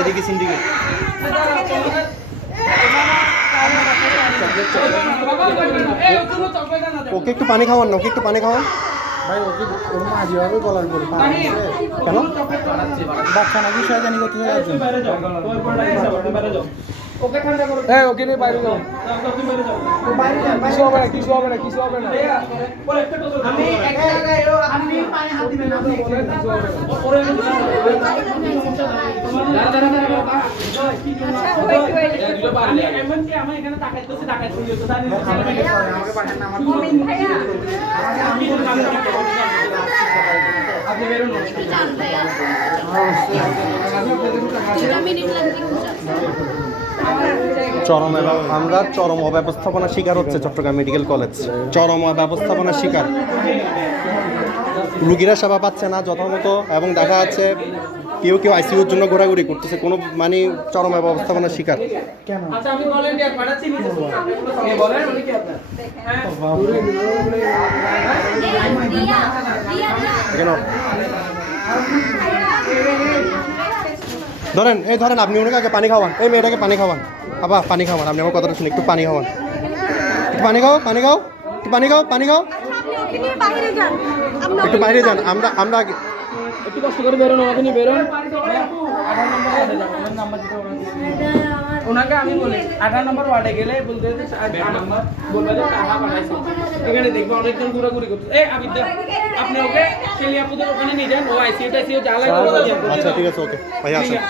এদিকে সিন্ডিকেট। ওকে একটু পানি খাওয়ান না, ওকে একটু পানি খাওয়ান। ভাই ওকে ওর মা যেভাবে গলার পরে কেন? বাচ্চা নাকি শয়তানি করতে যাওয়ার জন্য। ওকে নিয়ে বাইরে যাও। কিছু হবে না, কিছু হবে না, কিছু হবে না। চরম আমরা চরম অব্যবস্থাপনার শিকার হচ্ছে চট্টগ্রাম মেডিকেল কলেজ, চরম অব্যবস্থাপনার শিকার। রুগীরা সেবা পাচ্ছে না যথামতো, এবং দেখা যাচ্ছে কেউ কেউ আইসিইউর জন্য ঘোরাঘুরি করতেছে, কোনো মানে চরম অব্যবস্থাপনার শিকার। কেন? কেন ধরেন, এই ধরেন আপনি ওনাকে আগে পানি খাওয়ান, এই মেয়েটাকে পানি খাওয়ান, আবার পানি খাওয়ান, আপনি আমার কথাটা শুনে একটু পানি খাওয়ান, একটু পানি খাও, পানি খাও, একটু পানি খাও, পানি খাও, একটু বাইরে যান। আমরা আমরা আগে একটু কষ্ট করে বেরোন, আমাকে নিয়ে বেরোন। ওনাকে আমি বলি 18 নম্বর ওয়ার্ডে গেলে বলতে বলবে যে টাকা পাঠাইছি, এখানে দেখবে অনেকজন ঘোরাঘুরি করছে। এই আবিদ্যা, আপনি ওকে শেলিয়াপুদের ওখানে নিয়ে যান, ও আইসিইউ টাইসিইউ জ্বালায়। আচ্ছা ঠিক আছে, ওকে ভাইয়া আসেন।